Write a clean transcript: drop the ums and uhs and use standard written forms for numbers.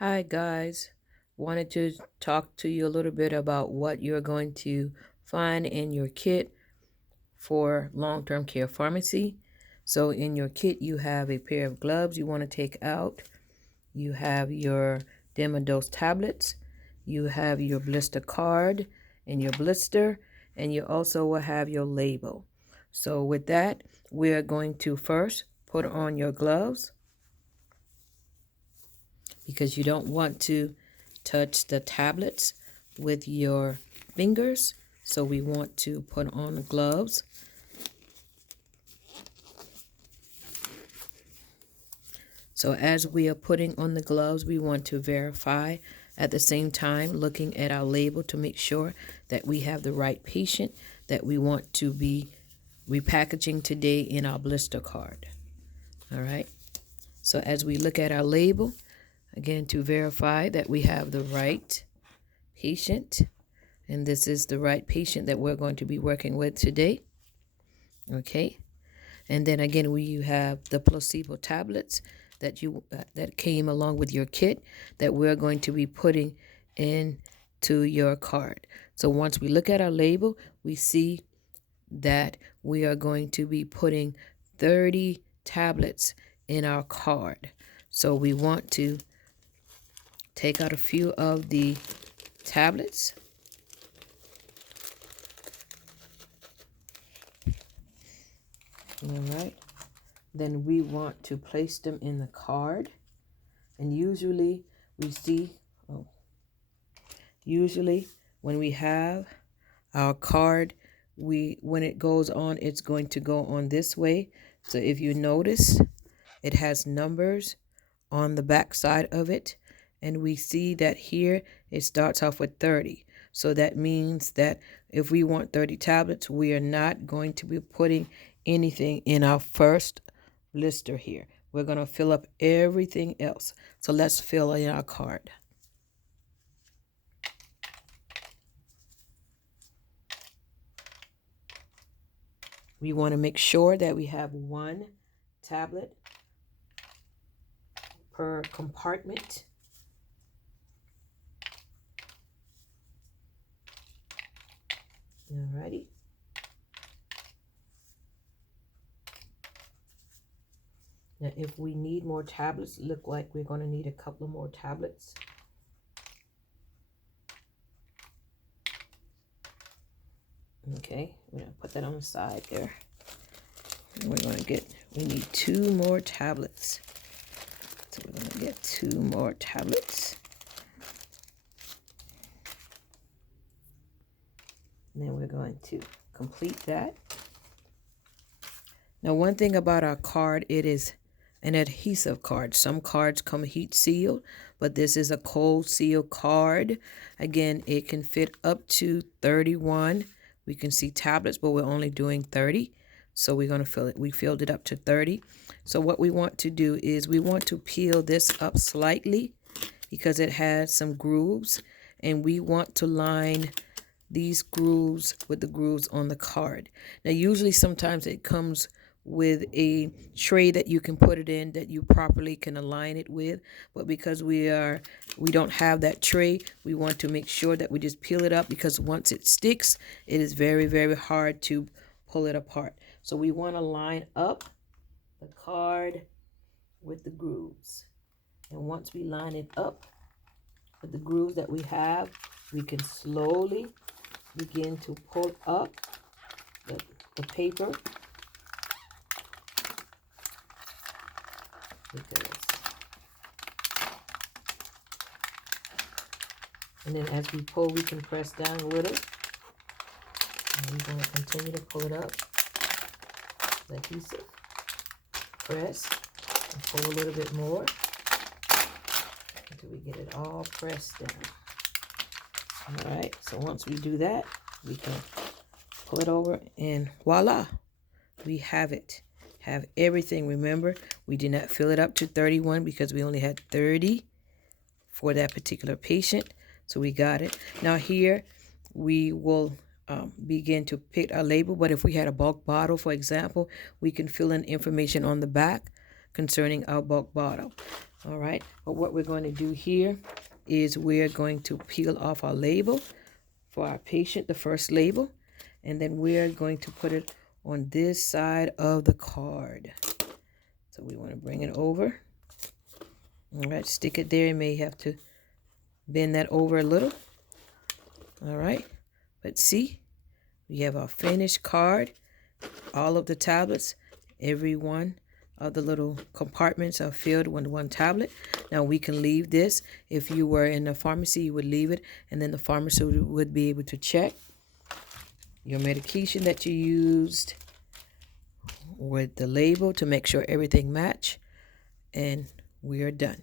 Hi guys, wanted to talk to you a little bit about what you're going to find in your kit for long-term care pharmacy. So in your kit you have a pair of gloves you want to take out, you have your Demodos tablets, you have your blister card and your blister, and you also will have your label. So with that, we're going to first put on your gloves because you don't want to touch the tablets with your fingers. So we want to put on the gloves. So as we are putting on the gloves, we want to verify at the same time looking at our label to make sure that we have the right patient that we want to be repackaging today in our blister card. All right. So as we look at our label, again, to verify that we have the right patient, and this is the right patient that we're going to be working with today. Okay. And then again, we have the placebo tablets that came along with your kit that we're going to be putting into your card. So once we look at our label, we see that we are going to be putting 30 tablets in our card. So we want to take out a few of the tablets. All right. Then we want to place them in the card. And usually we see, usually when we have our card, when it goes on, it's going to go on this way. So if you notice, it has numbers on the back side of it. And we see that here it starts off with 30. So that means that if we want 30 tablets, we are not going to be putting anything in our first blister here. We're going to fill up everything else. So let's fill in our card. We want to make sure that we have one tablet per compartment. Alrighty. Now, if we need more tablets, look like we're going to need a couple of more tablets. Okay, we're going to put that on the side there. And we need 2 more tablets. So we're going to get 2 more tablets. And then we're going to complete that. Now, one thing about our card, it is an adhesive card. Some cards come heat sealed, but this is a cold seal card. Again, it can fit up to 31. We can see tablets, but we're only doing 30. So we're going to fill it. We filled it up to 30. So what we want to do is we want to peel this up slightly because it has some grooves, and we want to line these grooves with the grooves on the card. Now, usually sometimes it comes with a tray that you can put it in that you properly can align it with, but because we don't have that tray, we want to make sure that we just peel it up, because once it sticks, it is very, very hard to pull it apart. So we want to line up the card with the grooves, and once we line it up with the grooves that we have, we can slowly begin to pull up the paper. And then as we pull, we can press down a little. And we're going to continue to pull it up. The adhesive. Press and pull a little bit more until we get it all pressed down. All right, so once we do that, we can pull it over, and voila, we have it. Have everything. Remember, we did not fill it up to 31 because we only had 30 for that particular patient. So we got it. Now here we will begin to pick our label, but if we had a bulk bottle, for example, we can fill in information on the back concerning our bulk bottle. All right, but what we're going to do here is we're going to peel off our label for our patient, the first label, and then we're going to put it on this side of the card. So we want to bring it over. All right, stick it there. You may have to bend that over a little. All right, but see, we have our finished card. All of the tablets, every one of the little compartments are filled with one tablet. Now we can leave this. If you were in the pharmacy, you would leave it, and then the pharmacist would be able to check your medication that you used with the label to make sure everything match, and we are done.